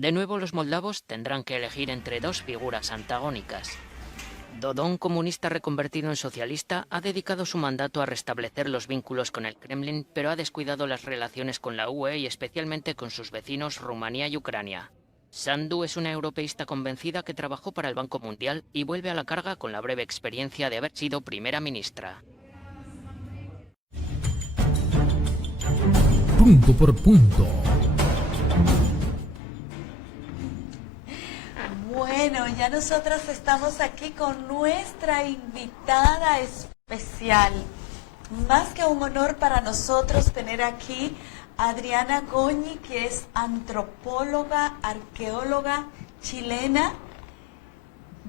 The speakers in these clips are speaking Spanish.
De nuevo los moldavos tendrán que elegir entre dos figuras antagónicas. Dodon, comunista reconvertido en socialista, ha dedicado su mandato a restablecer los vínculos con el Kremlin, pero ha descuidado las relaciones con la UE y especialmente con sus vecinos Rumanía y Ucrania. Sandu es una europeísta convencida que trabajó para el Banco Mundial y vuelve a la carga con la breve experiencia de haber sido primera ministra. Punto por punto. Bueno, ya nosotras estamos aquí con nuestra invitada especial. Más que un honor para nosotros tener aquí a Adriana Goñi, que es antropóloga, arqueóloga chilena.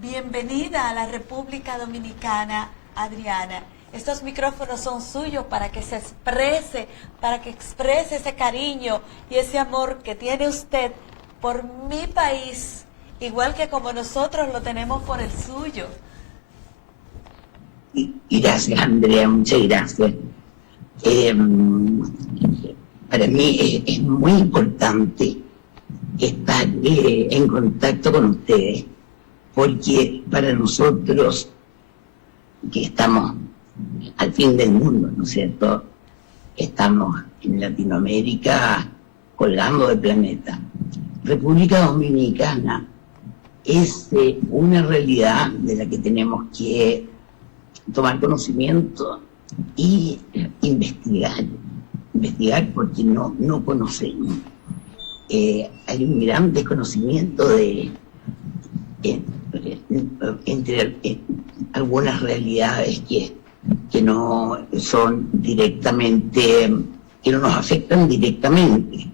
Bienvenida a la República Dominicana, Adriana. Estos micrófonos son suyos para que se exprese, para que exprese ese cariño y ese amor que tiene usted por mi país, igual que como nosotros lo tenemos por el suyo. Gracias, Andrea, muchas gracias. Para mí es muy importante estar en contacto con ustedes, porque para nosotros, que estamos al fin del mundo, ¿no es cierto?, estamos en Latinoamérica colgando del planeta. República Dominicana es una realidad de la que tenemos que tomar conocimiento y investigar porque no conocemos. Hay un gran desconocimiento entre algunas realidades que no son directamente, que no nos afectan directamente.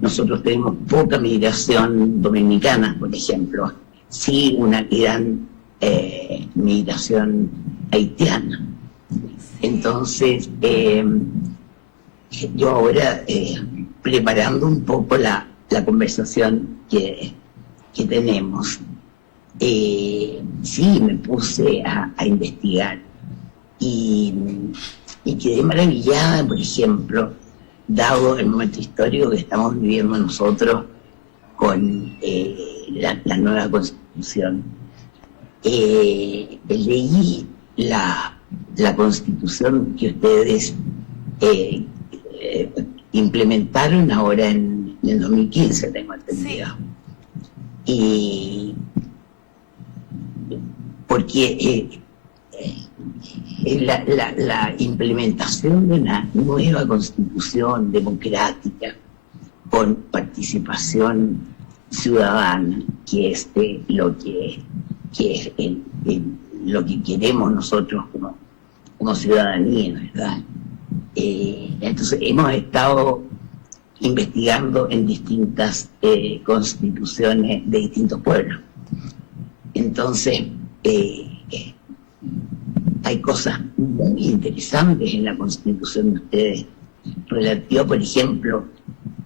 Nosotros tenemos poca migración dominicana, por ejemplo, sí una gran migración haitiana. Entonces, yo ahora, preparando un poco la conversación que tenemos, sí me puse a investigar y quedé maravillada, por ejemplo, dado el momento histórico que estamos viviendo nosotros con la nueva Constitución. Leí la Constitución que ustedes implementaron ahora en el 2015, tengo entendido. Sí. Y porque la implementación de una nueva Constitución democrática con participación ciudadana, que es lo que queremos nosotros como ciudadanía, ¿verdad? Entonces hemos estado investigando en distintas constituciones de distintos pueblos. Entonces hay cosas muy interesantes en la Constitución de ustedes, relativa, por ejemplo,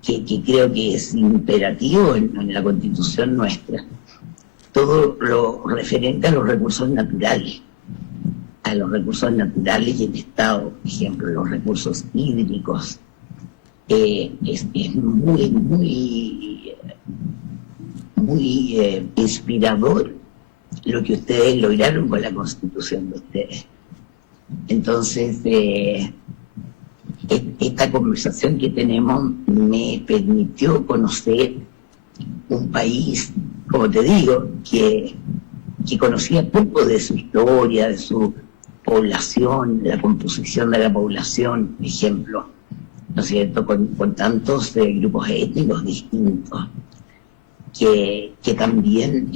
que creo que es imperativo en la Constitución nuestra, todo lo referente a los recursos naturales y el Estado, por ejemplo, los recursos hídricos. Es muy inspirador lo que ustedes lograron con la Constitución de ustedes. Entonces, esta conversación que tenemos me permitió conocer un país, como te digo, que conocía poco de su historia, de su población, la composición de la población, por ejemplo, ¿no es cierto?, con tantos grupos étnicos distintos, que también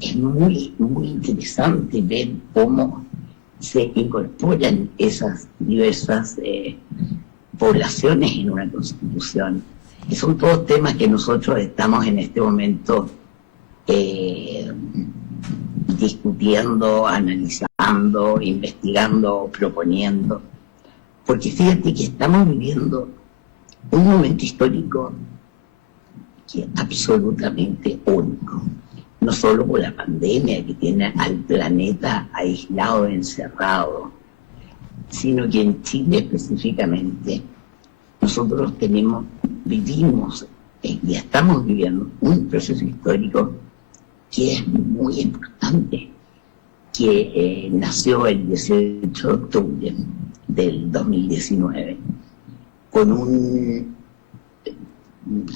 es muy interesante ver cómo se incorporan esas diversas poblaciones en una constitución. Y son todos temas que nosotros estamos en este momento discutiendo, analizando, investigando, proponiendo. Porque fíjate que estamos viviendo un momento histórico que es absolutamente único. No solo por la pandemia que tiene al planeta aislado, encerrado, sino que en Chile específicamente nosotros vivimos y estamos viviendo un proceso histórico que es muy importante, que nació el 18 de octubre del 2019, con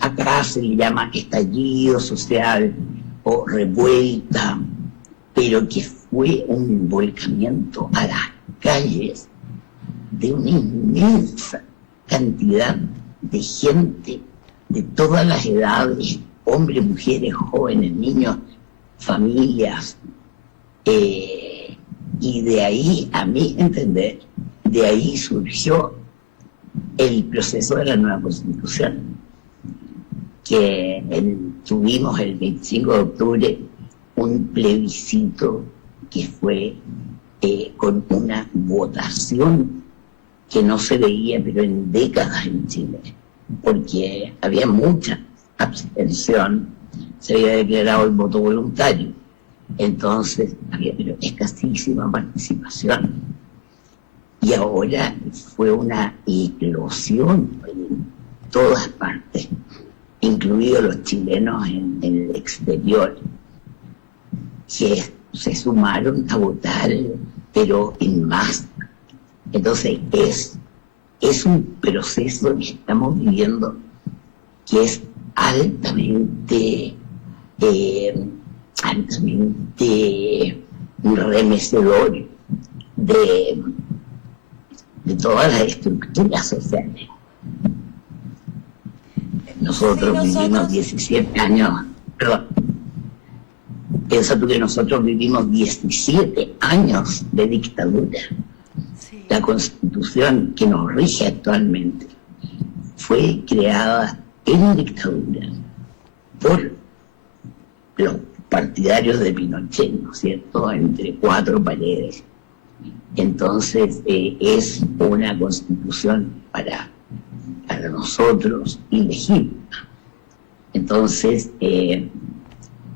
acá se le llama estallido social o revuelta, pero que fue un volcamiento a las calles de una inmensa cantidad de gente de todas las edades, hombres, mujeres, jóvenes, niños, familias, y de ahí, a mi entender, de ahí surgió el proceso de la nueva Constitución, que tuvimos el 25 de octubre un plebiscito que fue con una votación que no se veía pero en décadas en Chile, porque había mucha abstención, se había declarado el voto voluntario, entonces había pero escasísima participación, y ahora fue una eclosión en todas partes, incluidos los chilenos en el exterior, que se sumaron a votar, pero en masa. Entonces es un proceso que estamos viviendo que es altamente remecedor de todas las estructuras sociales. Nosotros vivimos 17 años, perdón, piensa tú que nosotros vivimos 17 años de dictadura. Sí. La Constitución que nos rige actualmente fue creada en dictadura por los partidarios de Pinochet, ¿no es cierto?, entre cuatro paredes. Entonces es una Constitución para nosotros ilegítima. Entonces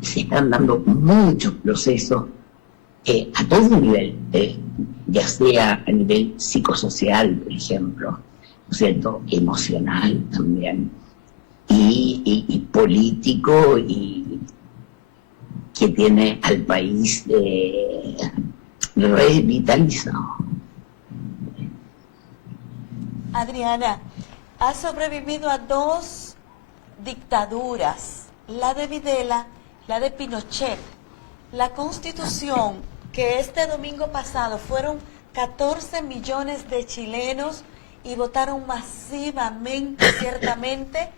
se están dando muchos procesos a todo nivel, ya sea a nivel psicosocial, por ejemplo, ¿no es cierto?, emocional también, y político, y que tiene al país revitalizado. Adriana, ha sobrevivido a 2 dictaduras, la de Videla, la de Pinochet. La Constitución que este domingo pasado fueron 14 millones de chilenos y votaron masivamente, ciertamente,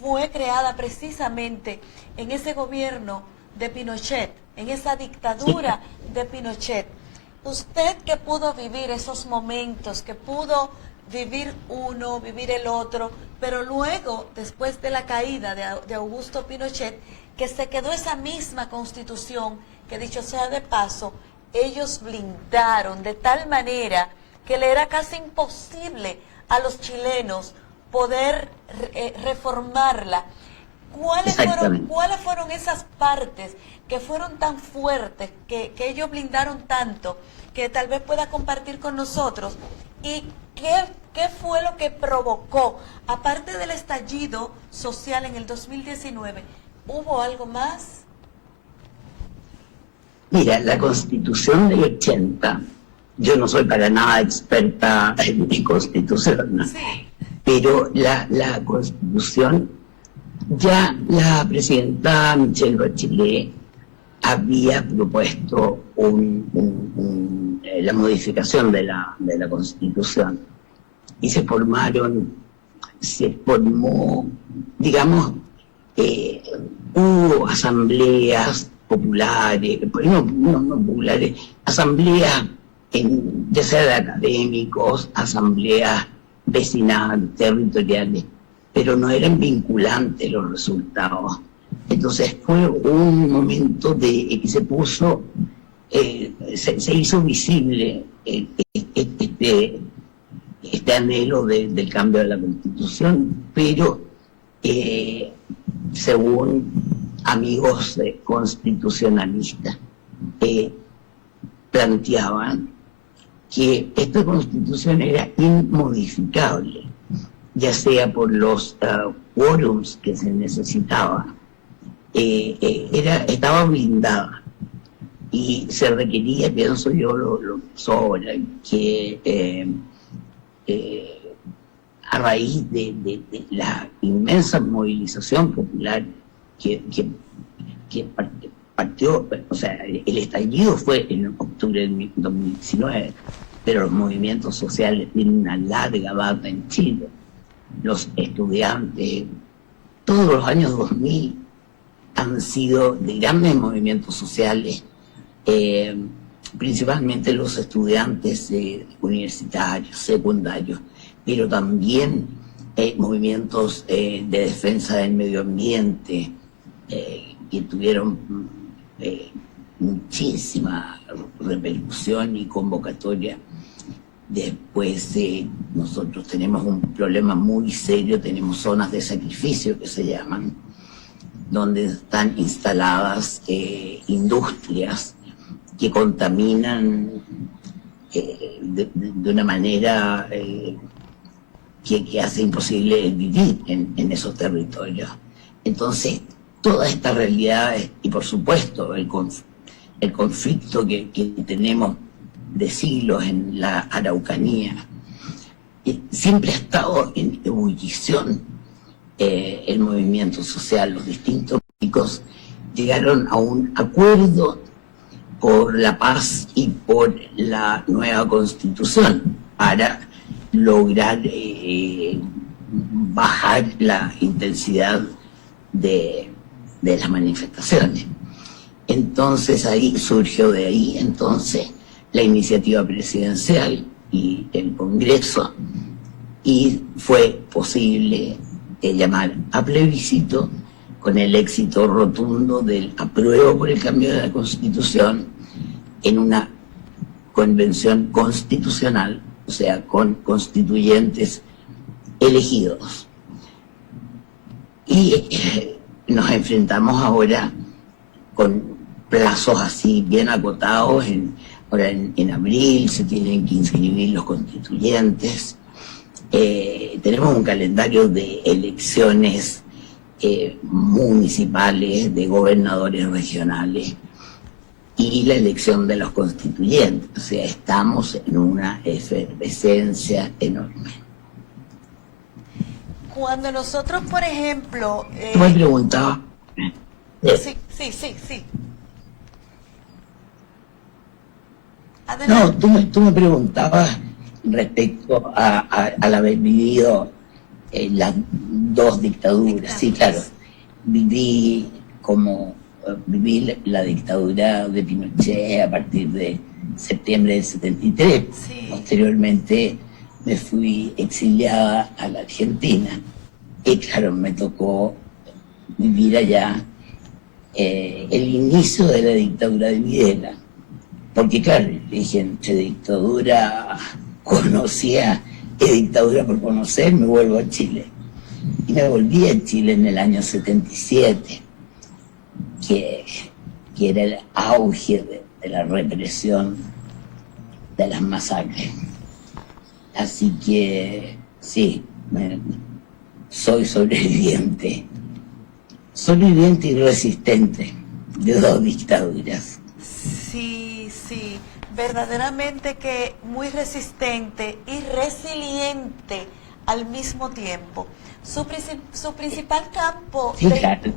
fue creada precisamente en ese gobierno de Pinochet, en esa dictadura de Pinochet. Usted que pudo vivir esos momentos, que pudo vivir uno, vivir el otro, pero luego, después de la caída de Augusto Pinochet, que se quedó esa misma Constitución, que dicho sea de paso, ellos blindaron de tal manera que le era casi imposible a los chilenos poder reformarla. ¿Cuáles fueron esas partes que fueron tan fuertes, que ellos blindaron tanto, que tal vez pueda compartir con nosotros? ¿Y qué fue lo que provocó, aparte del estallido social en el 2019, hubo algo más? Mira, la Constitución del 80, yo no soy para nada experta en Constitución, ¿no? Sí. Pero la Constitución, ya la presidenta Michelle Bachelet había propuesto la modificación de la Constitución, y se formó, digamos, hubo asambleas populares, no populares, asambleas ya sea de académicos, asambleas vecinales, territoriales, pero no eran vinculantes los resultados. Entonces fue un momento de que se puso, se hizo visible este anhelo del cambio de la Constitución, pero según amigos constitucionalistas, planteaban que esta Constitución era inmodificable, ya sea por los quórums que se necesitaba, estaba blindada y se requería, pienso yo, lo que es ahora, que a raíz de la inmensa movilización popular que partió, o sea, el estallido fue en octubre del 2019, pero los movimientos sociales tienen una larga data en Chile. Los estudiantes, todos los años 2000 han sido de grandes movimientos sociales, principalmente los estudiantes universitarios, secundarios, pero también movimientos de defensa del medio ambiente, que tuvieron muchísima repercusión y convocatoria. Después nosotros tenemos un problema muy serio, tenemos zonas de sacrificio que se llaman, donde están instaladas industrias que contaminan de una manera que hace imposible vivir en esos territorios. Entonces, todas estas realidades y por supuesto el conflicto que tenemos de siglos en la Araucanía, siempre ha estado en ebullición. El movimiento social, los distintos políticos llegaron a un acuerdo por la paz y por la nueva constitución para lograr bajar la intensidad de las manifestaciones. Entonces surgió de ahí entonces la iniciativa presidencial y el Congreso, y fue posible llamar a plebiscito con el éxito rotundo del apruebo por el cambio de la Constitución en una convención constitucional, o sea, con constituyentes elegidos. Y nos enfrentamos ahora con plazos así bien acotados. Ahora en abril se tienen que inscribir los constituyentes. Tenemos un calendario de elecciones municipales, de gobernadores regionales y la elección de los constituyentes. O sea, estamos en una efervescencia enorme. Cuando nosotros, por ejemplo... Tú me preguntabas... Sí. Adelante. No, tú me preguntabas respecto al haber vivido las dos dictaduras. Sí, claro. Viví la dictadura de Pinochet a partir de septiembre del 73. Sí. Posteriormente me fui exiliada a la Argentina. Y claro, me tocó vivir allá el inicio de la dictadura de Videla. Porque claro, dije, entre dictadura conocía y dictadura por conocer, me vuelvo a Chile. Y me volví a Chile en el año 77, que era el auge de la represión de las masacres. Así que sí, soy sobreviviente y resistente de dos dictaduras. Sí, verdaderamente que muy resistente y resiliente al mismo tiempo. Su principal campo... Sí, claro.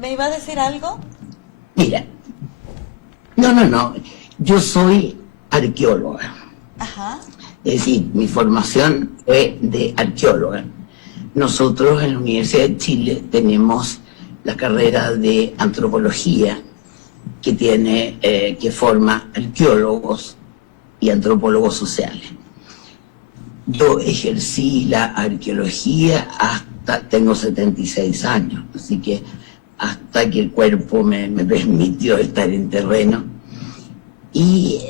¿Me iba a decir algo? Mira, no, yo soy arqueóloga. Ajá. Es decir, mi formación fue de arqueóloga. Nosotros en la Universidad de Chile tenemos la carrera de antropología que forma arqueólogos y antropólogos sociales. Yo ejercí la arqueología tengo 76 años, así que hasta que el cuerpo me permitió estar en terreno. Y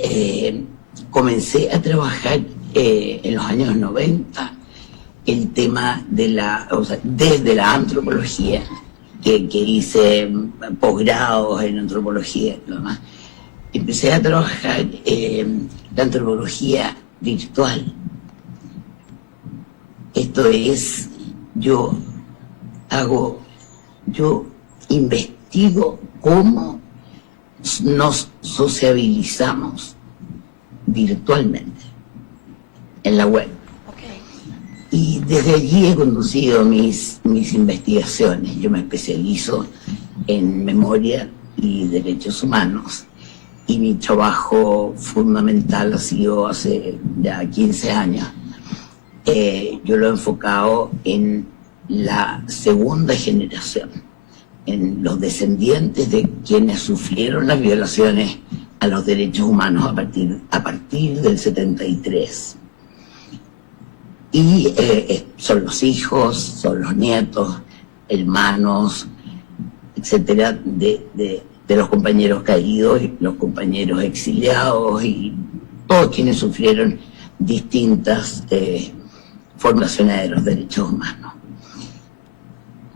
comencé a trabajar en los años 90 el tema desde la antropología, que hice posgrados en antropología y lo demás. Empecé a trabajar la antropología virtual, Esto es, yo investigo cómo nos sociabilizamos virtualmente en la web. Okay. Y desde allí he conducido mis investigaciones. Yo me especializo en memoria y derechos humanos, y mi trabajo fundamental ha sido hace ya 15 años. Yo lo he enfocado en la segunda generación, en los descendientes de quienes sufrieron las violaciones a los derechos humanos a partir del 73. Y son los hijos, son los nietos, hermanos, etcétera, de los compañeros caídos, los compañeros exiliados y todos quienes sufrieron distintas formaciones de los derechos humanos.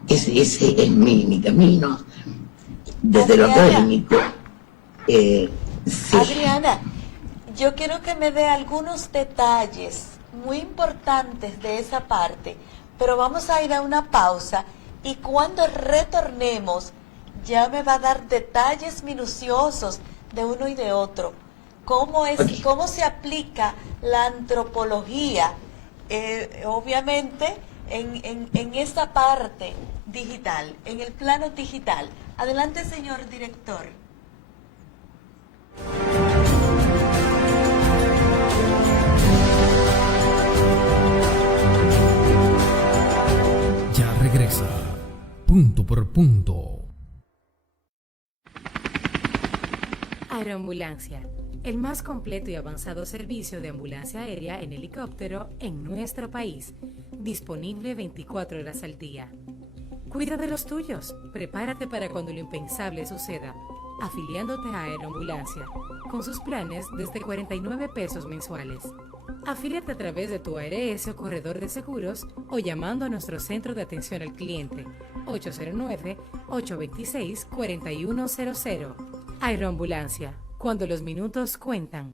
Ese es mi camino. Desde lo académico. Sí. Adriana, yo quiero que me dé algunos detalles muy importantes de esa parte, pero vamos a ir a una pausa y cuando retornemos ya me va a dar detalles minuciosos de uno y de otro. ¿Cómo se aplica la antropología? Obviamente en esa parte digital, en el plano digital. Adelante, señor director. Ya regresa, punto por punto. Aeroambulancia, el más completo y avanzado servicio de ambulancia aérea en helicóptero en nuestro país, disponible 24 horas al día. Cuida de los tuyos, prepárate para cuando lo impensable suceda, afiliándote a Aeroambulancia, con sus planes desde 49 pesos mensuales. Afíliate a través de tu ARS o corredor de seguros o llamando a nuestro centro de atención al cliente, 809-826-4100. Aeroambulancia, cuando los minutos cuentan.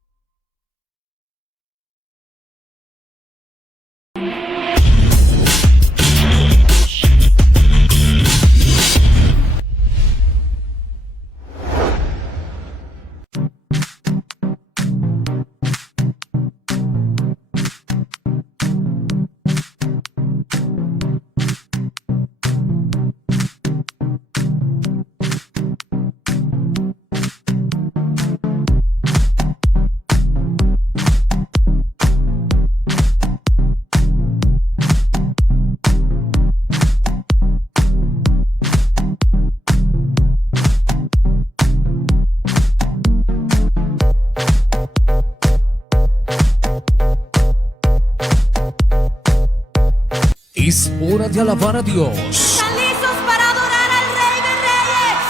Es hora de alabar a Dios. ¿Están listos para adorar al Rey de Reyes,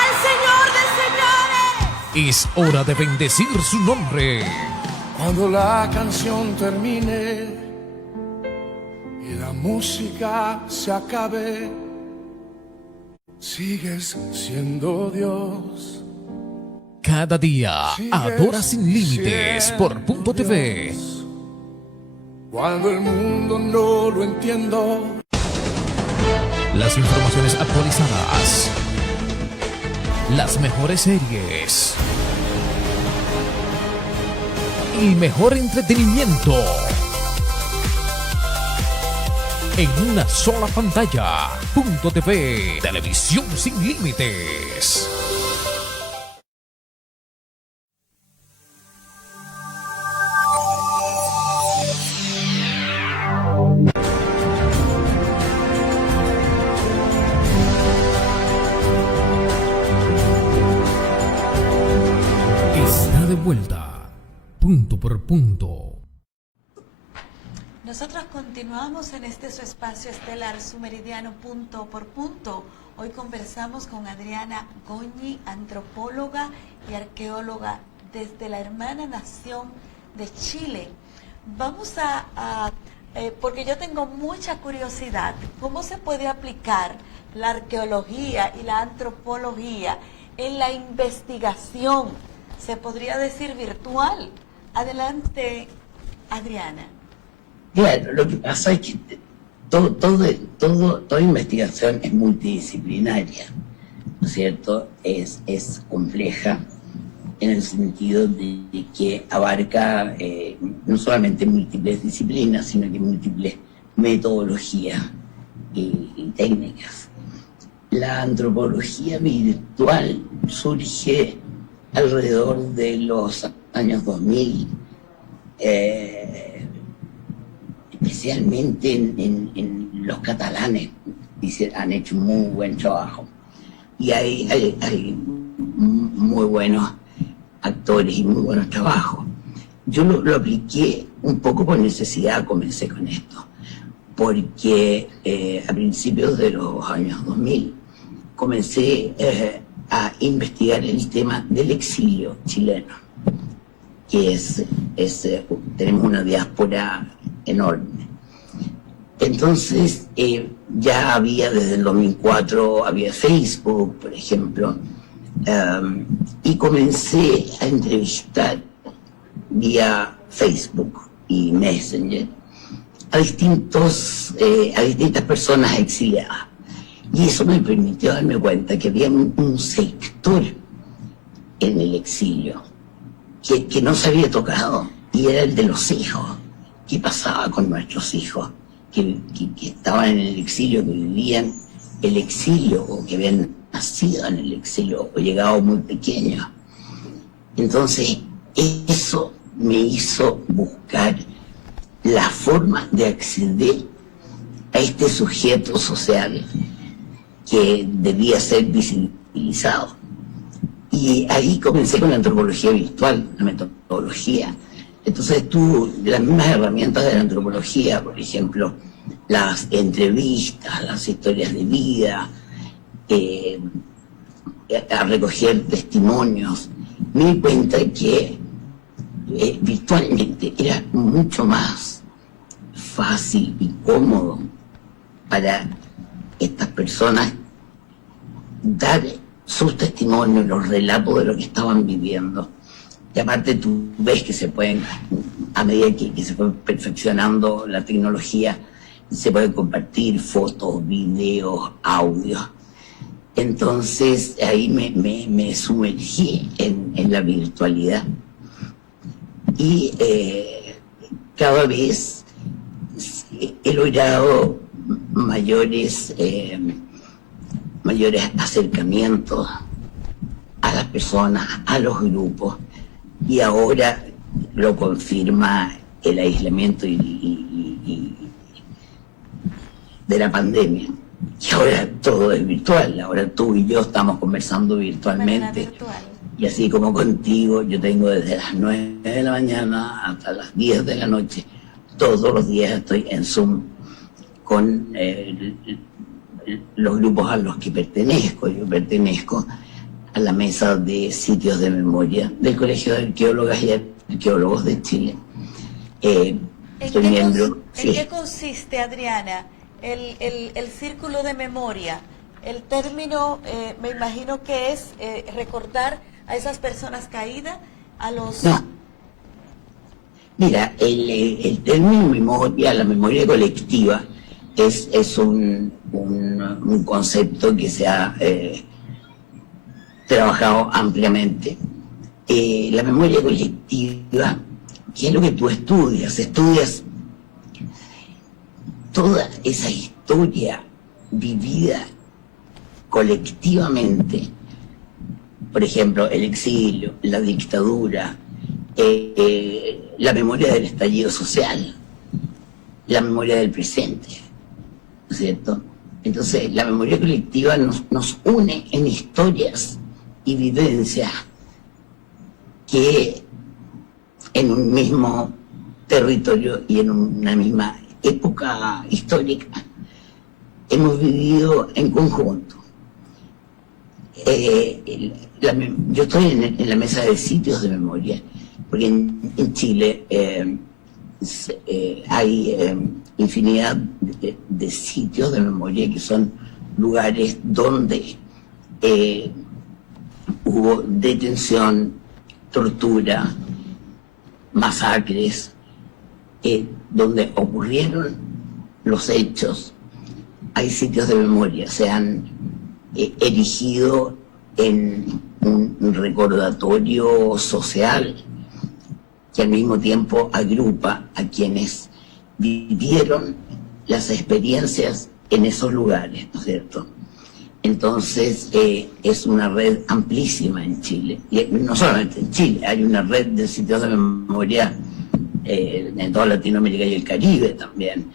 al Señor de Señores? Es hora de bendecir su nombre. Cuando la canción termine y la música se acabe, sigues siendo Dios. Cada día, Sigues adora sin límites siendo por Punto TV. Dios. Cuando el mundo no lo entiendo, Las informaciones actualizadas. Las mejores series. El mejor entretenimiento. En una sola pantalla. Punto TV. Televisión sin límites. Está de vuelta. Punto por punto. Nosotros continuamos en este su espacio estelar, su meridiano punto por punto. Hoy conversamos con Adriana Goñi, antropóloga y arqueóloga desde la hermana nación de Chile. Vamos porque yo tengo mucha curiosidad, ¿cómo se puede aplicar la arqueología y la antropología en la investigación? Se podría decir virtual. Adelante, Adriana. Claro, lo que pasa es que toda investigación es multidisciplinaria, ¿no es cierto? Es compleja en el sentido de que abarca no solamente múltiples disciplinas, sino que múltiples metodologías y técnicas. La antropología virtual surge alrededor de los años 2000, especialmente en los catalanes, han hecho muy buen trabajo. Y hay muy buenos actores y muy buenos trabajos. Yo lo apliqué un poco por necesidad, comencé con esto, porque a principios de los años 2000 comencé a investigar el tema del exilio chileno, que tenemos una diáspora enorme. Entonces, ya había desde el 2004, había Facebook, por ejemplo, y comencé a entrevistar vía Facebook y Messenger a distintas personas exiliadas. Y eso me permitió darme cuenta que había un sector en el exilio que no se había tocado, y era el de los hijos. ¿Qué pasaba con nuestros hijos que estaban en el exilio, que vivían el exilio o que habían nacido en el exilio o llegado muy pequeños? Entonces, eso me hizo buscar la forma de acceder a este sujeto social que debía ser visibilizado. Y ahí comencé con la antropología virtual, la metodología. Entonces las mismas herramientas de la antropología, por ejemplo, las entrevistas, las historias de vida, a recoger testimonios, me di cuenta que virtualmente era mucho más fácil y cómodo para estas personas dar sus testimonios, los relatos de lo que estaban viviendo. Y aparte tú ves que se pueden, a medida que se fue perfeccionando la tecnología, se pueden compartir fotos, videos, audios. Entonces ahí me sumergí en la virtualidad. Y cada vez he logrado mayores acercamientos a las personas, a los grupos, y ahora lo confirma el aislamiento de la pandemia. Y ahora todo es virtual, ahora tú y yo estamos conversando virtualmente. Y así como contigo, yo tengo desde las 9 de la mañana hasta las 10 de la noche, todos los días estoy en Zoom con los grupos a los que pertenezco. Yo pertenezco a la mesa de sitios de memoria del Colegio de Arqueólogas y Arqueólogos de Chile. Soy miembro. ¿En qué consiste, Adriana, el círculo de memoria? El término, me imagino que es recordar a esas personas caídas, a los... No. Mira, el término memoria, la memoria colectiva, es un concepto que se ha trabajado ampliamente. La memoria colectiva, ¿qué es lo que tú estudias? Estudias toda esa historia vivida colectivamente. Por ejemplo, el exilio, la dictadura, la memoria del estallido social, la memoria del presente, ¿no es cierto? Entonces, la memoria colectiva nos une en historias y vivencias que en un mismo territorio y en una misma época histórica hemos vivido en conjunto. Yo estoy en la mesa de sitios de memoria, porque en Chile hay infinidad de sitios de memoria que son lugares donde hubo detención, tortura, masacres, donde ocurrieron los hechos, hay sitios de memoria, se han erigido en un recordatorio social que al mismo tiempo agrupa a quienes vivieron las experiencias en esos lugares, ¿no es cierto? Entonces es una red amplísima en Chile, y no solamente en Chile, hay una red de sitios de memoria en toda Latinoamérica y el Caribe también.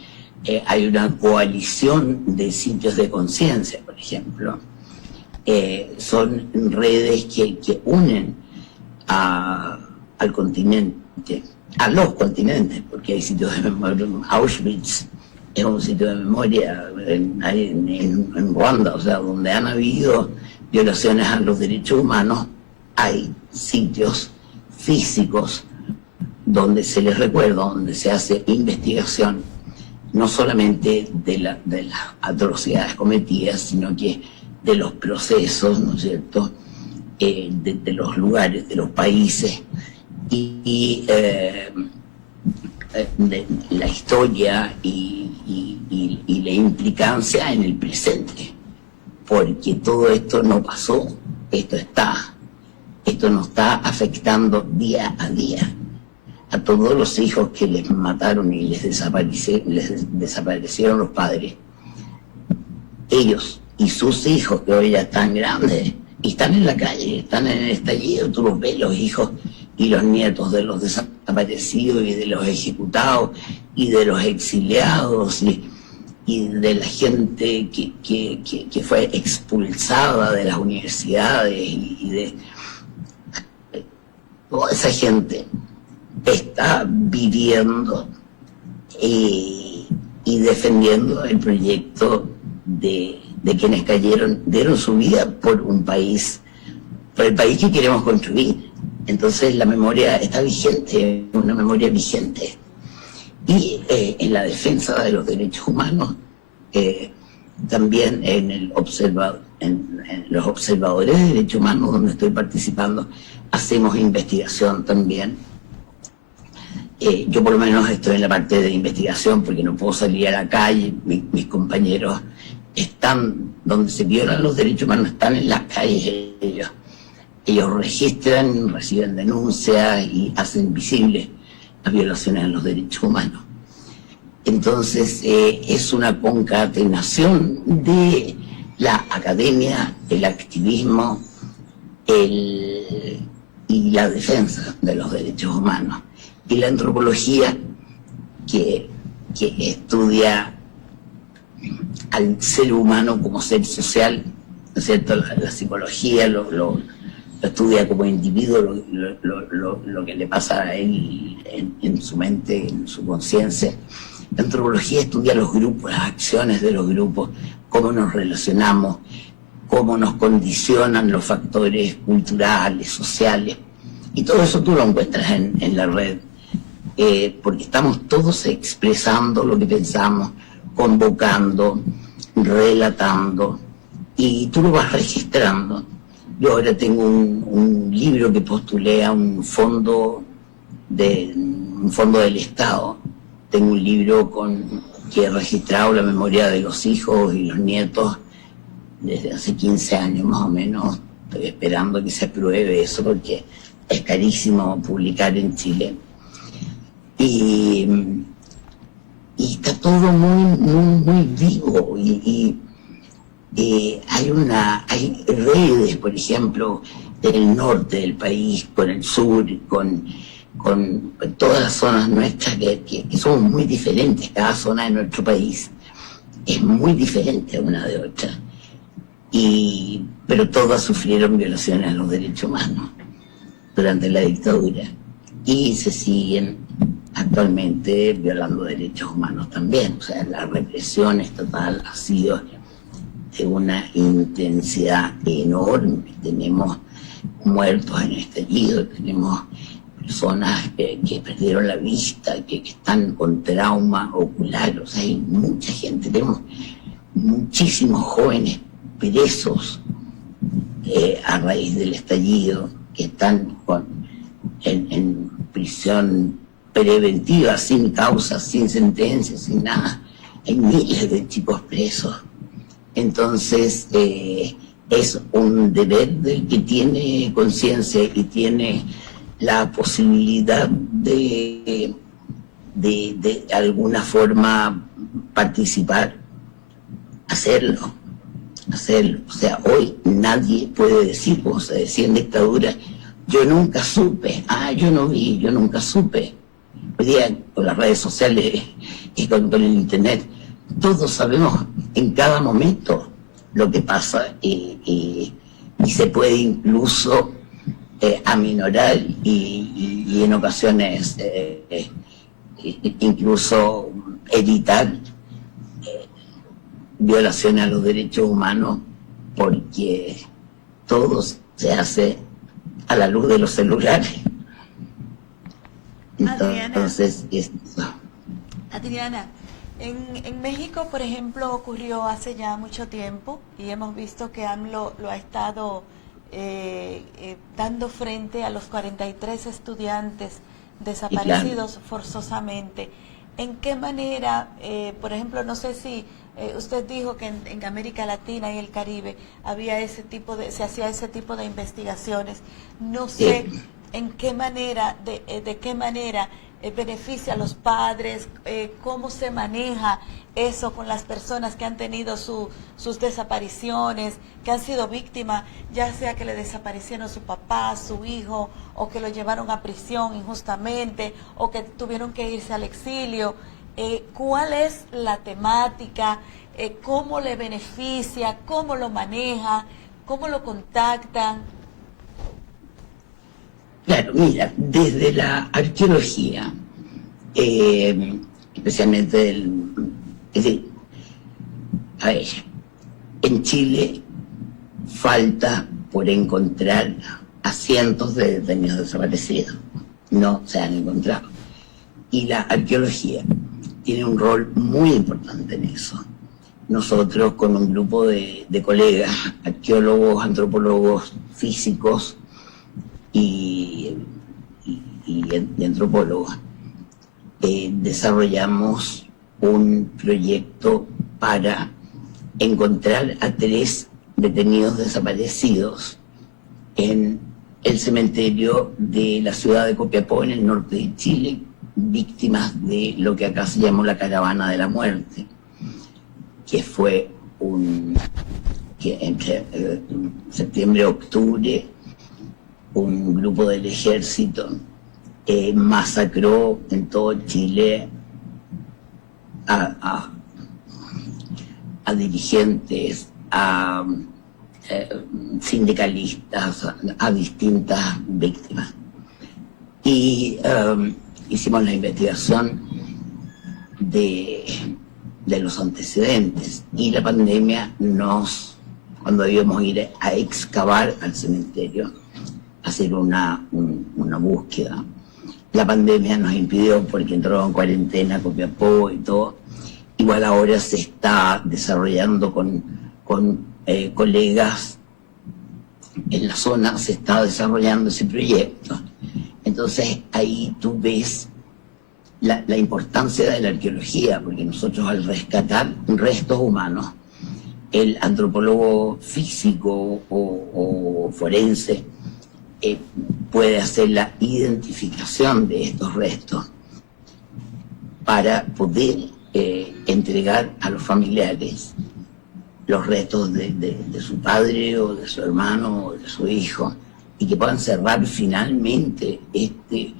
Hay una coalición de sitios de conciencia, por ejemplo. Son redes que unen al continente, a los continentes, porque hay sitios de memoria. Auschwitz es un sitio de memoria en Ruanda, o sea, donde han habido violaciones a los derechos humanos, hay sitios físicos donde se les recuerda, donde se hace investigación, no solamente de las atrocidades cometidas, sino que de los procesos, ¿no es cierto?, de los lugares, de los países, y de la historia y la implicancia en el presente, porque todo esto no pasó, esto nos está afectando día a día. A todos los hijos que les mataron y les desaparecieron los padres, ellos y sus hijos, que hoy ya están grandes y están en la calle, están en el estallido, tú los ves, los hijos y los nietos de los desaparecidos y de los ejecutados y de los exiliados y de la gente que fue expulsada de las universidades y de toda esa gente está viviendo y defendiendo el proyecto de quienes dieron su vida por un país, por el país que queremos construir. Entonces la memoria está vigente, una memoria vigente. Y en la defensa de los derechos humanos, también en los observadores de derechos humanos, donde estoy participando, hacemos investigación también. Yo por lo menos estoy en la parte de investigación porque no puedo salir a la calle, mis compañeros están donde se violan los derechos humanos, están en las calles ellos registran, reciben denuncias y hacen visibles las violaciones a los derechos humanos. Entonces es una concatenación de la academia, el activismo y la defensa de los derechos humanos. Y la antropología que estudia al ser humano como ser social, ¿no es cierto? La psicología lo estudia como individuo, lo que le pasa a él en su mente, en su conciencia. La antropología estudia los grupos, las acciones de los grupos, cómo nos relacionamos, cómo nos condicionan los factores culturales, sociales. Y todo eso tú lo encuentras en la red, porque estamos todos expresando lo que pensamos, convocando, relatando, y tú lo vas registrando. Yo ahora tengo un libro que postulé a un fondo del Estado. Tengo un libro que he registrado la memoria de los hijos y los nietos desde hace 15 años más o menos. Estoy esperando que se apruebe eso porque es carísimo publicar en Chile. Y está todo muy vivo y hay redes, por ejemplo, del norte del país, con el sur, con todas las zonas nuestras que somos muy diferentes. Cada zona de nuestro país es muy diferente una de otra, pero todas sufrieron violaciones a los derechos humanos durante la dictadura y se siguen actualmente violando derechos humanos también. O sea, la represión estatal ha sido de una intensidad enorme. Tenemos muertos en estallido, tenemos personas que perdieron la vista, que están con trauma ocular. O sea, hay mucha gente, tenemos muchísimos jóvenes presos a raíz del estallido, que están en prisión preventiva, sin causa, sin sentencia, sin nada. Hay miles de chicos presos. Entonces, es un deber del que tiene conciencia y tiene la posibilidad de alguna forma participar, hacerlo. O sea, hoy nadie puede decir, como se decía en dictadura, yo nunca supe, yo no vi, yo nunca supe. Hoy día con las redes sociales y con el internet, todos sabemos en cada momento lo que pasa y se puede incluso aminorar y en ocasiones incluso evitar violaciones a los derechos humanos, porque todo se hace a la luz de los celulares. Entonces, Adriana, en México, por ejemplo, ocurrió hace ya mucho tiempo y hemos visto que AMLO lo ha estado dando frente a los 43 estudiantes desaparecidos forzosamente. ¿En qué manera, por ejemplo, no sé si usted dijo que en América Latina y el Caribe se hacía ese tipo de investigaciones? No sé en qué manera, de qué manera beneficia a los padres, cómo se maneja eso con las personas que han tenido sus desapariciones, que han sido víctimas, ya sea que le desaparecieron su papá, su hijo, o que lo llevaron a prisión injustamente, o que tuvieron que irse al exilio. ¿Cuál es la temática? ¿Cómo le beneficia? ¿Cómo lo maneja? ¿Cómo lo contactan? Claro, mira, desde la arqueología, especialmente es decir, a ver, en Chile falta por encontrar a cientos de detenidos desaparecidos. No se han encontrado. Y la arqueología tiene un rol muy importante en eso. Nosotros, con un grupo de colegas, arqueólogos, antropólogos, físicos y antropólogos, desarrollamos un proyecto para encontrar a 3 detenidos desaparecidos en el cementerio de la ciudad de Copiapó, en el norte de Chile, víctimas de lo que acá se llamó la caravana de la muerte, que fue que entre septiembre y octubre un grupo del ejército masacró en todo Chile a dirigentes, a sindicalistas, a distintas víctimas. Y hicimos la investigación de los antecedentes, y la pandemia cuando íbamos a ir a excavar al cementerio, hacer una búsqueda, la pandemia nos impidió porque entró en cuarentena Copiapó y todo. Igual ahora se está desarrollando con colegas en la zona, se está desarrollando ese proyecto. Entonces ahí tú ves la importancia de la arqueología, porque nosotros, al rescatar restos humanos, el antropólogo físico o forense puede hacer la identificación de estos restos para poder entregar a los familiares los restos de su padre o de su hermano o de su hijo, y que puedan cerrar finalmente este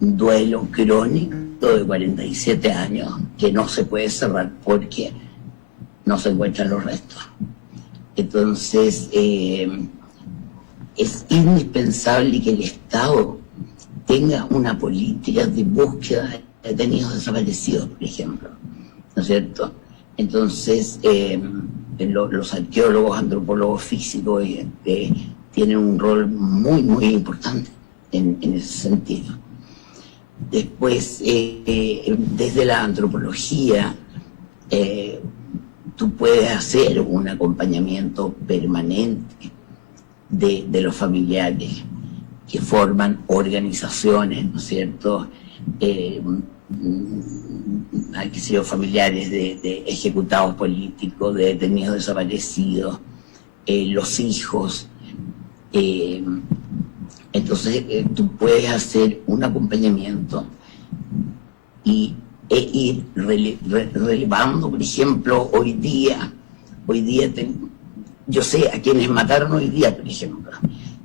duelo crónico de 47 años que no se puede cerrar porque no se encuentran los restos. Entonces es indispensable que el Estado tenga una política de búsqueda de detenidos desaparecidos, por ejemplo, ¿no es cierto? Entonces los arqueólogos, antropólogos físicos tienen un rol muy, muy importante en ese sentido. Después, desde la antropología, tú puedes hacer un acompañamiento permanente de los familiares que forman organizaciones, ¿no es cierto?, qué sé yo, familiares de ejecutados políticos, de detenidos desaparecidos, los hijos. Entonces tú puedes hacer un acompañamiento e ir relevando. Por ejemplo, hoy día yo sé a quienes mataron hoy día, por ejemplo,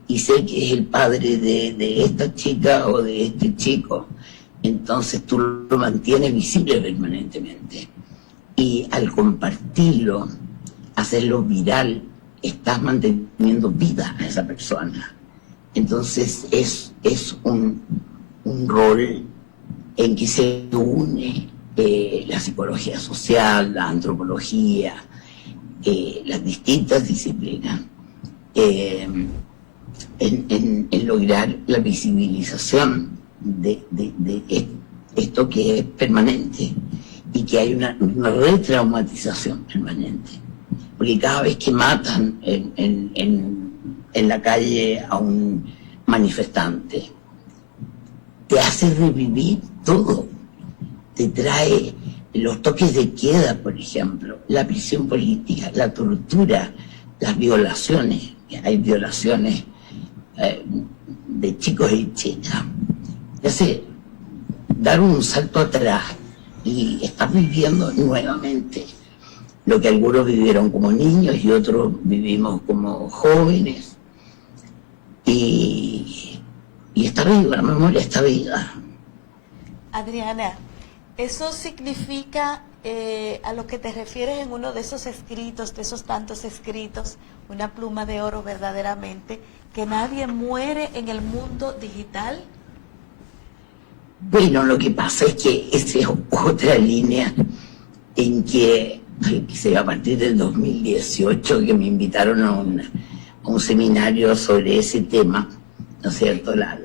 y sé que es el padre de esta chica o de este chico. Entonces tú lo mantienes visible permanentemente. Y al compartirlo, hacerlo viral, estás manteniendo viva a esa persona. Entonces es un rol en que se une la psicología social, la antropología, las distintas disciplinas, en lograr la visibilización de esto que es permanente y que hay una retraumatización permanente. Porque cada vez que matan en la calle a un manifestante, te hace revivir todo. Te trae los toques de queda, por ejemplo, la prisión política, la tortura, las violaciones. Hay violaciones de chicos y chicas. Te hace dar un salto atrás y estás viviendo nuevamente lo que algunos vivieron como niños y otros vivimos como jóvenes. Y está viva, la memoria está viva. Adriana, ¿eso significa a lo que te refieres en uno de esos escritos, de esos tantos escritos, una pluma de oro verdaderamente, que nadie muere en el mundo digital? Bueno, lo que pasa es que esa es otra línea en que a partir del 2018 que me invitaron a un seminario sobre ese tema, ¿no es cierto? La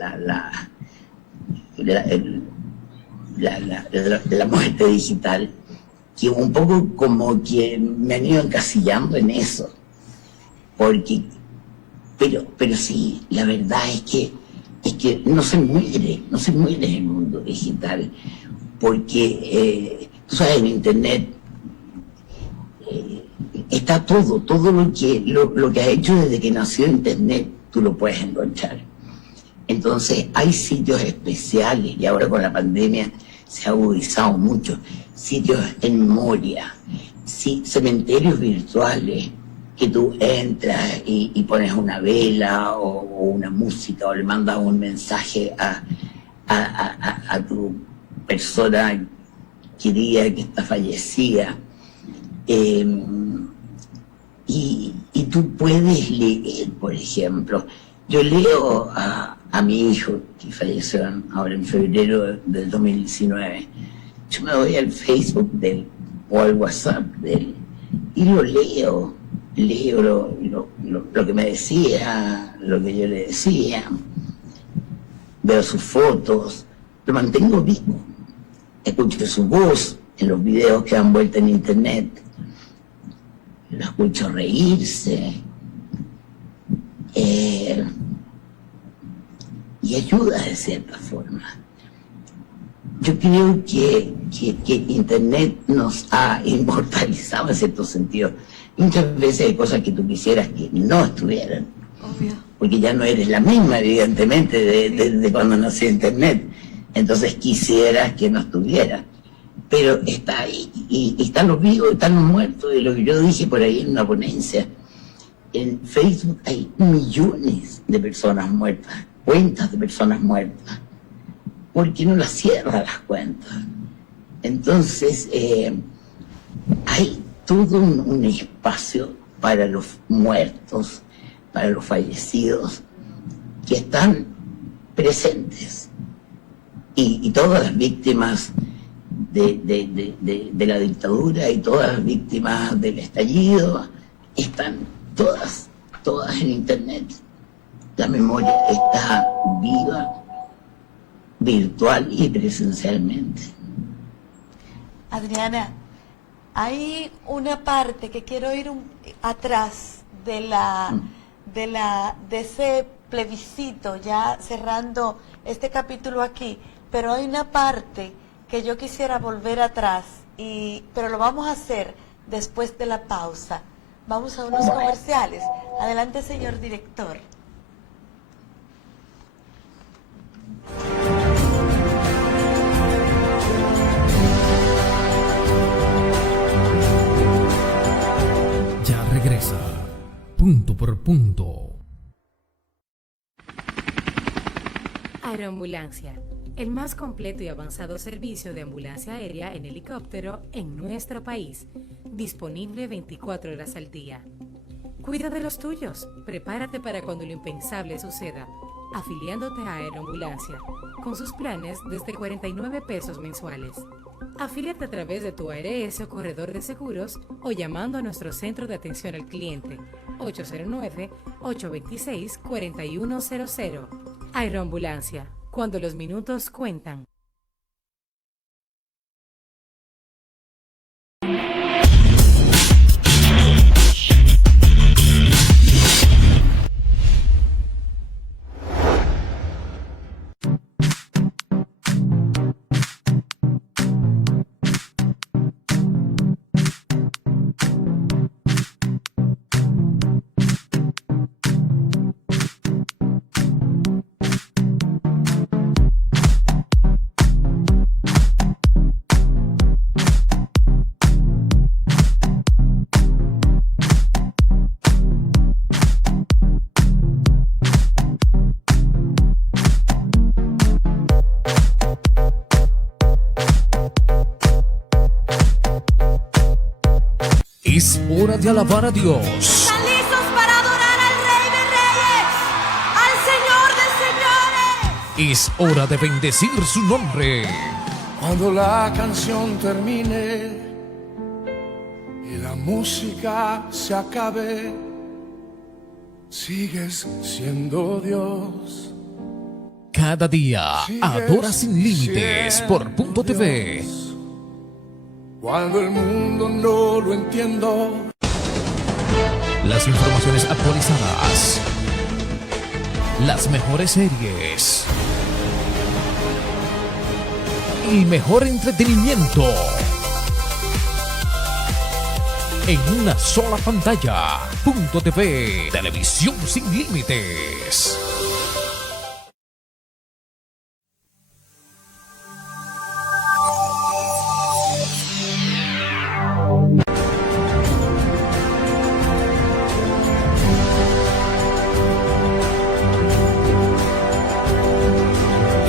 muerte digital, que un poco como que me han ido encasillando en eso, porque pero sí, la verdad es que no se muere en el mundo digital, porque tú sabes, en internet está todo lo que ha hecho desde que nació internet, tú lo puedes encontrar. Entonces hay sitios especiales, y ahora con la pandemia se ha agudizado mucho, sitios en memoria, cementerios virtuales, que tú entras y pones una vela o una música o le mandas un mensaje a tu persona querida que está fallecida. Y tú puedes leer, por ejemplo. Yo leo a mi hijo, que falleció ahora en febrero del 2019. Yo me voy al Facebook de él o al WhatsApp de él y lo leo lo que me decía, lo que yo le decía, veo sus fotos, lo mantengo vivo, escucho su voz en los videos que dan vuelta en internet, lo escucho reírse, y ayuda de cierta forma. Yo creo que internet nos ha inmortalizado en cierto sentido. Muchas veces hay cosas que tú quisieras que no estuvieran. Obvio. Porque ya no eres la misma, evidentemente, de cuando nació internet. Entonces quisieras que no estuviera. Pero está ahí, y están los vivos, están los muertos, y lo que yo dije por ahí en una ponencia. En Facebook hay millones de personas muertas, cuentas de personas muertas. ¿Por qué no las cierra las cuentas? Entonces, hay todo un espacio para los muertos, para los fallecidos, que están presentes. Y todas las víctimas de la dictadura y todas las víctimas del estallido están todas en internet. La memoria está viva, virtual y presencialmente. Adriana, hay una parte que quiero ir atrás de ese plebiscito, ya cerrando este capítulo aquí. pero hay una parte que yo quisiera volver atrás, pero lo vamos a hacer después de la pausa. Vamos a unos comerciales. Adelante, señor director. Ya regresa, punto por punto. Aeroambulancia, el más completo y avanzado servicio de ambulancia aérea en helicóptero en nuestro país, disponible 24 horas al día. Cuida de los tuyos, prepárate para cuando lo impensable suceda, afiliándote a Aeroambulancia, con sus planes desde 49 pesos mensuales. Afíliate a través de tu ARS o corredor de seguros o llamando a nuestro centro de atención al cliente 809-826-4100. Aeroambulancia, cuando los minutos cuentan. Es hora de alabar a Dios. ¿Están listos para adorar al Rey de Reyes, al Señor de Señores? Es hora de bendecir su nombre. Cuando la canción termine y la música se acabe, sigues siendo Dios. Cada día, Sigues adora sin límites siendo por Punto TV. Dios. Cuando el mundo no lo entiendo, Las informaciones actualizadas. Las mejores series. El mejor entretenimiento. En una sola pantalla. Punto TV. Televisión sin límites.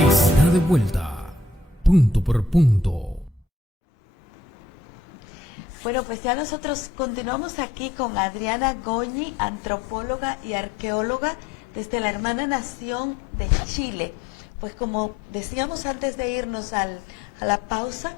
Está de vuelta. Punto por punto. Bueno, pues ya nosotros continuamos aquí con Adriana Goñi, antropóloga y arqueóloga desde la hermana nación de Chile. Pues como decíamos antes de irnos a la pausa,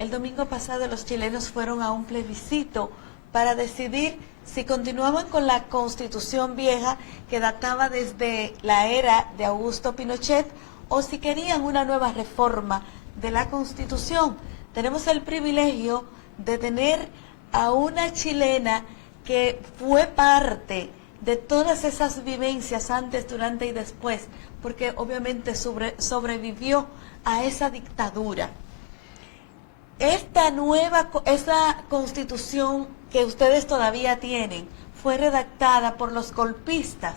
el domingo pasado los chilenos fueron a un plebiscito para decidir si continuaban con la constitución vieja que databa desde la era de Augusto Pinochet o si querían una nueva reforma de la constitución. Tenemos el privilegio de tener a una chilena que fue parte de todas esas vivencias antes, durante y después, porque obviamente sobrevivió a esa dictadura. Esa constitución que ustedes todavía tienen fue redactada por los golpistas,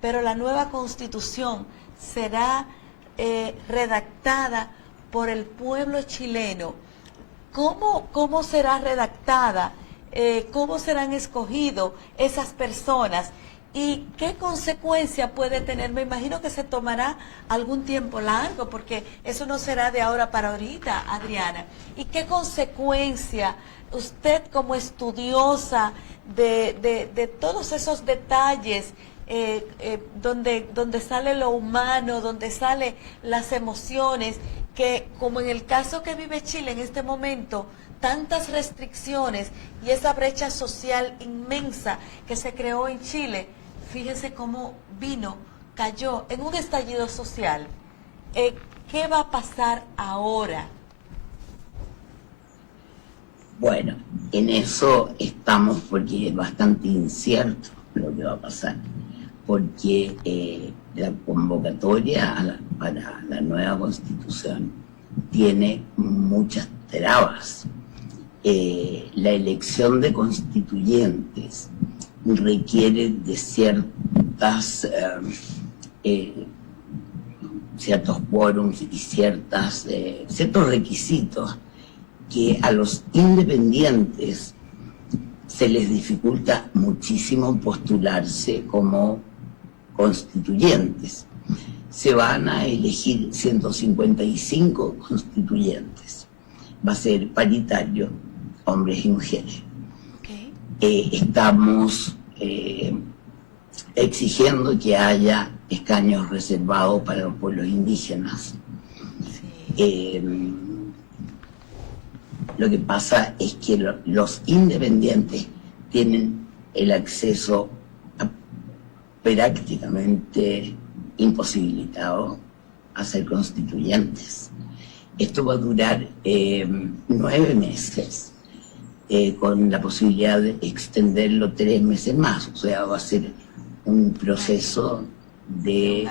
pero la nueva constitución será redactada por el pueblo chileno. ¿Cómo será redactada? ¿Cómo serán escogidos esas personas? ¿Y qué consecuencia puede tener? Me imagino que se tomará algún tiempo largo, porque eso no será de ahora para ahorita, Adriana. ¿Y qué consecuencia usted como estudiosa de todos esos detalles, donde sale lo humano, donde salen las emociones, que como en el caso que vive Chile en este momento, tantas restricciones y esa brecha social inmensa que se creó en Chile, fíjese cómo cayó en un estallido social. ¿Qué va a pasar ahora? Bueno, en eso estamos porque es bastante incierto lo que va a pasar, porque la convocatoria para la nueva Constitución tiene muchas trabas. La elección de constituyentes requiere de ciertos quórums y ciertos requisitos que a los independientes se les dificulta muchísimo postularse como constituyentes. Se van a elegir 155 constituyentes. Va a ser paritario, hombres y mujeres. Okay. Estamos exigiendo que haya escaños reservados para los pueblos indígenas. Sí. Lo que pasa es que los independientes tienen el acceso prácticamente imposibilitado a ser constituyentes. Esto va a durar 9 meses, con la posibilidad de extenderlo 3 meses más. O sea, va a ser un proceso de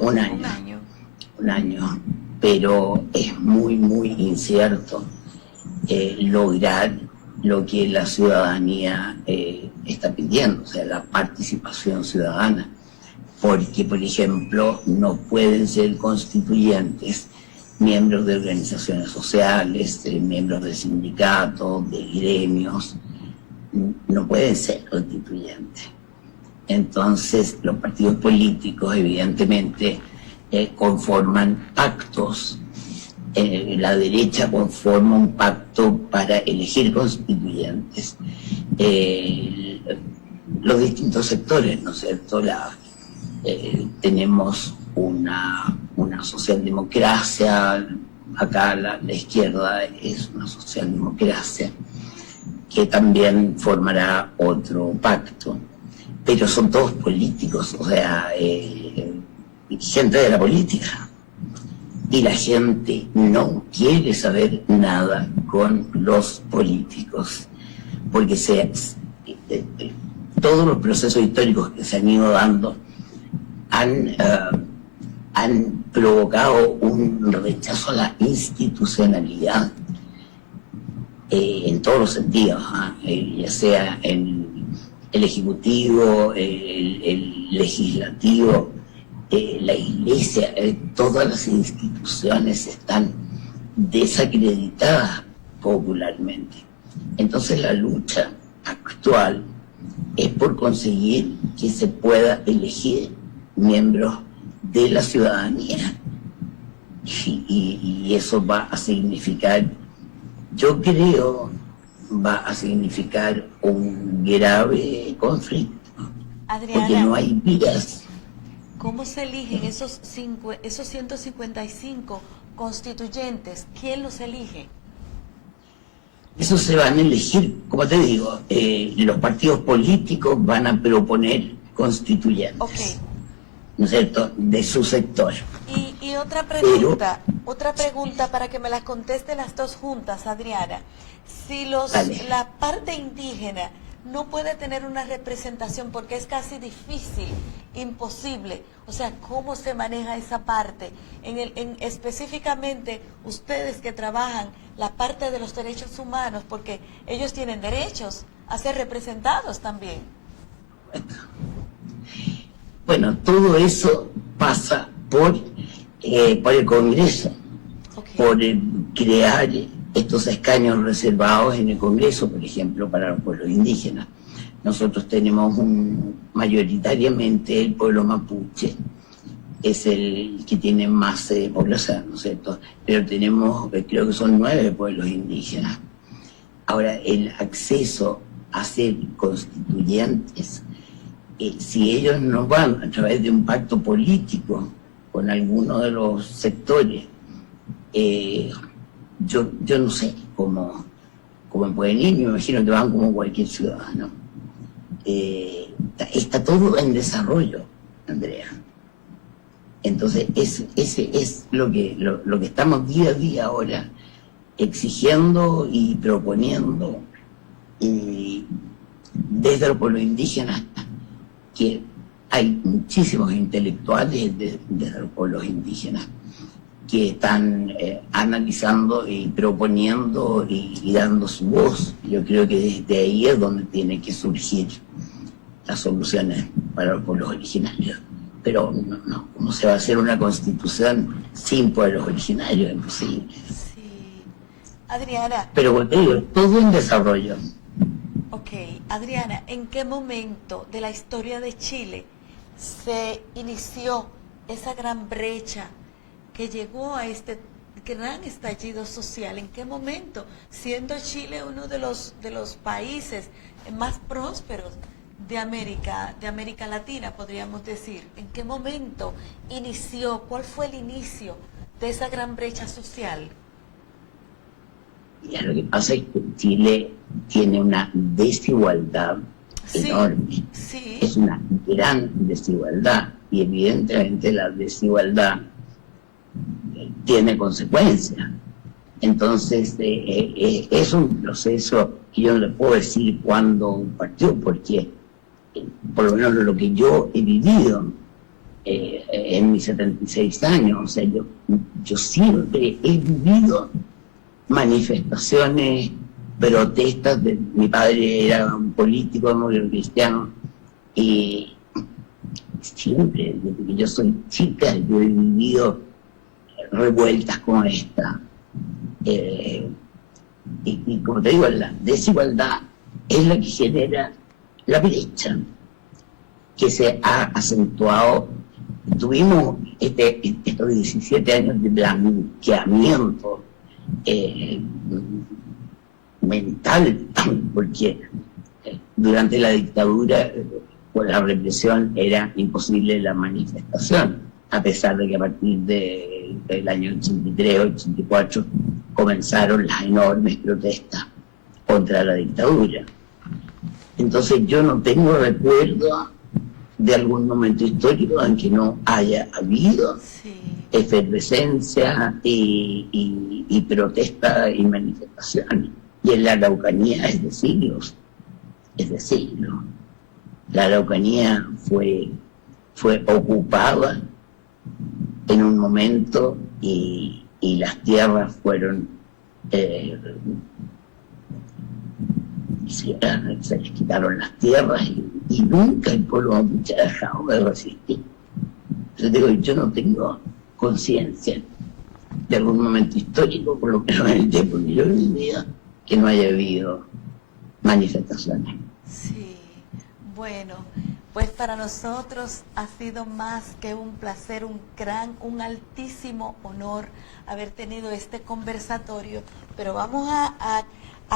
un año. Pero es muy, muy incierto lograr lo que la ciudadanía está pidiendo, o sea, la participación ciudadana. Porque, por ejemplo, no pueden ser constituyentes miembros de organizaciones sociales, miembros de sindicatos, de gremios, no pueden ser constituyentes. Entonces, los partidos políticos, evidentemente, conforman pactos. La derecha conforma un pacto para elegir constituyentes. Los distintos sectores, ¿no es cierto? Tenemos una socialdemocracia, acá la izquierda es una socialdemocracia, que también formará otro pacto, pero son todos políticos, o sea, gente de la política, y la gente no quiere saber nada con los políticos, porque todos los procesos históricos que se han ido dando han provocado un rechazo a la institucionalidad en todos los sentidos, ya sea en el ejecutivo, el legislativo, la iglesia, todas las instituciones están desacreditadas popularmente. Entonces la lucha actual es por conseguir que se pueda elegir miembros de la ciudadanía, y eso va a significar, yo creo, va a significar un grave conflicto. Adriana, porque no hay vías. ¿Cómo se eligen esos 155 constituyentes? ¿Quién los elige? Eso se van a elegir, como te digo, los partidos políticos van a proponer constituyentes. Okay. ¿No es cierto?, de su sector. Y otra pregunta para que me las conteste las dos juntas, Adriana. Si la parte indígena no puede tener una representación porque es casi difícil, imposible, o sea, ¿cómo se maneja esa parte? Específicamente ustedes que trabajan la parte de los derechos humanos, porque ellos tienen derechos a ser representados también. Bueno, todo eso pasa por el Congreso, Okay. por crear estos escaños reservados en el Congreso, por ejemplo, para los pueblos indígenas. Nosotros tenemos mayoritariamente el pueblo mapuche, es el que tiene más población, ¿no es cierto? Pero tenemos, creo que son 9 pueblos indígenas. Ahora, el acceso a ser constituyentes, si ellos no van a través de un pacto político con alguno de los sectores, yo no sé cómo pueden ir, me imagino que van como cualquier ciudadano. Está todo en desarrollo, Andrea. Entonces, ese es lo que estamos día a día ahora exigiendo y proponiendo, desde los pueblos indígenas, que hay muchísimos intelectuales de los pueblos indígenas que están analizando y proponiendo y dando su voz. Yo creo que desde ahí es donde tiene que surgir las soluciones para los pueblos originarios. Pero no, ¿cómo se va a hacer una constitución sin pueblos originarios? Es imposible. Sí. Adriana. Pero como te digo, todo en desarrollo. Ok, Adriana, ¿en qué momento de la historia de Chile se inició esa gran brecha que llegó a este gran estallido social? ¿En qué momento? Siendo Chile uno de los países más prósperos de América Latina, podríamos decir. ¿En qué momento inició? ¿Cuál fue el inicio de esa gran brecha social? Ya, lo que pasa es que Chile tiene una desigualdad enorme. Sí. Es una gran desigualdad y evidentemente la desigualdad tiene consecuencias. Entonces, es un proceso que yo no le puedo decir cuándo partió, porque por lo menos lo que yo he vivido en mis 76 años, o sea, yo siempre he vivido manifestaciones, protestas. Mi padre era un político cristiano y siempre, desde que yo soy chica, yo he vivido revueltas como esta. Y como te digo, la desigualdad es la que genera la brecha, que se ha acentuado. Tuvimos estos 17 años de blanqueamiento mental, porque durante la dictadura, por la represión, era imposible la manifestación, a pesar de que a partir del año 83, 84, comenzaron las enormes protestas contra la dictadura. Entonces yo no tengo recuerdo de algún momento histórico en que no haya habido efervescencia y protesta y manifestaciones. Y en la Araucanía es de siglos. La Araucanía fue ocupada en un momento y las tierras fueron se les quitaron las tierras y nunca el pueblo mapuche ha dejado de resistir. Yo digo, yo no tengo conciencia de algún momento histórico, por lo menos en el tiempo que yo he vivido, que no haya habido manifestaciones. Sí, bueno, pues para nosotros ha sido más que un placer, un altísimo honor haber tenido este conversatorio, pero vamos a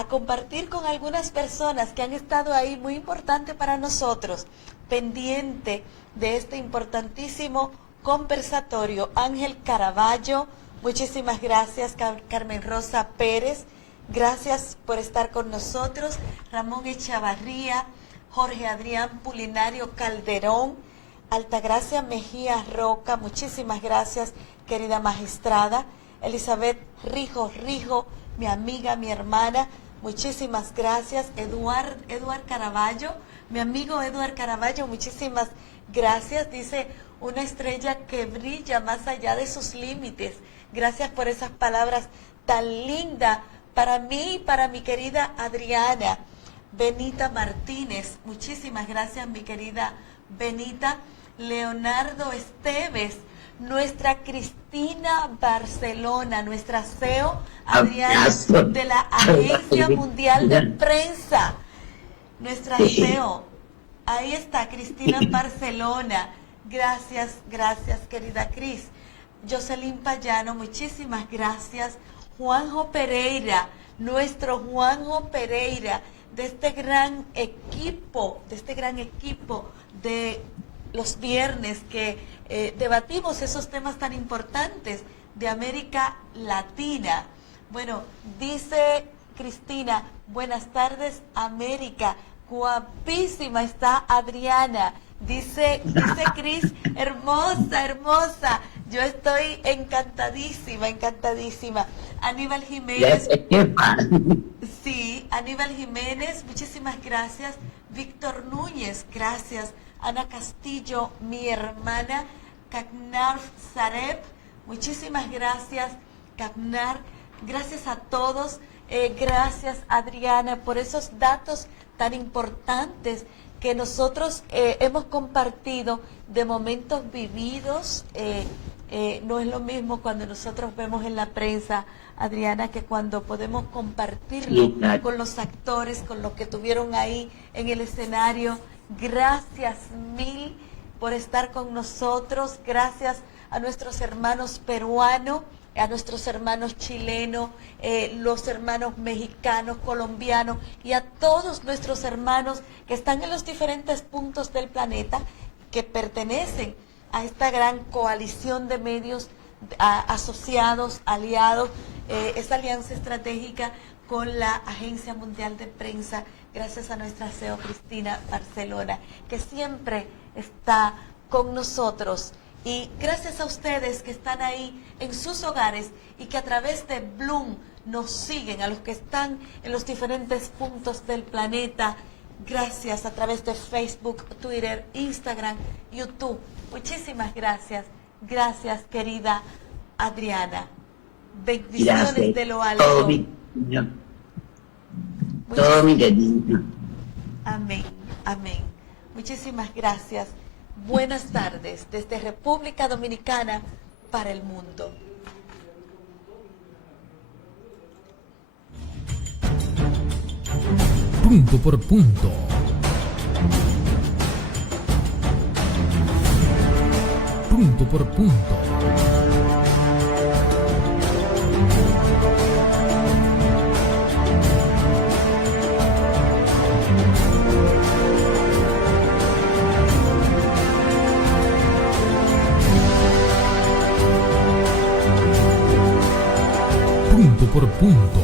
compartir con algunas personas que han estado ahí, muy importante para nosotros, pendiente de este importantísimo conversatorio. Ángel Caraballo, muchísimas gracias. Carmen Rosa Pérez, gracias por estar con nosotros. Ramón Echavarría, Jorge Adrián Pulinario Calderón, Altagracia Mejía Roca, muchísimas gracias, querida magistrada. Elizabeth Rijo, mi amiga, mi hermana, muchísimas gracias. Eduard Caraballo, mi amigo Eduard Caraballo, muchísimas gracias. Dice, una estrella que brilla más allá de sus límites. Gracias por esas palabras tan lindas para mí y para mi querida Adriana. Benita Martínez, muchísimas gracias, mi querida Benita. Leonardo Esteves, nuestra Cristina Barcelona, nuestra CEO Adriana de la Agencia Mundial de Prensa, nuestra CEO. Ahí está Cristina Barcelona. Gracias, querida Cris. Jocelyn Payano, muchísimas gracias. Juanjo Pereira, nuestro Juanjo Pereira, de este gran equipo de los viernes que debatimos esos temas tan importantes de América Latina. Bueno, dice Cristina, buenas tardes América, guapísima está Adriana. Dice Cris, hermosa. Yo estoy encantadísima. Aníbal Jiménez. Sí, Aníbal Jiménez, muchísimas gracias. Víctor Núñez, gracias. Ana Castillo, mi hermana, Cagnar Zareb, muchísimas gracias, Cagnar, gracias a todos, gracias Adriana por esos datos tan importantes que nosotros hemos compartido de momentos vividos. No es lo mismo cuando nosotros vemos en la prensa, Adriana, que cuando podemos compartirlo con los actores, con los que tuvieron ahí en el escenario. Gracias mil por estar con nosotros, gracias a nuestros hermanos peruanos, a nuestros hermanos chilenos, los hermanos mexicanos, colombianos y a todos nuestros hermanos que están en los diferentes puntos del planeta, que pertenecen a esta gran coalición de medios asociados, aliados, esta alianza estratégica con la Agencia Mundial de Prensa, gracias a nuestra CEO Cristina Barcelona, que siempre está con nosotros. Y gracias a ustedes que están ahí en sus hogares y que a través de Bloom nos siguen, a los que están en los diferentes puntos del planeta. Gracias a través de Facebook, Twitter, Instagram, YouTube. Muchísimas gracias. Gracias, querida Adriana. Bendiciones Gracias. de lo alto. Todo mi cariño. Amén, amén. Muchísimas gracias. Buenas tardes desde República Dominicana para el mundo. Punto por punto. Punto por punto. Punto por punto.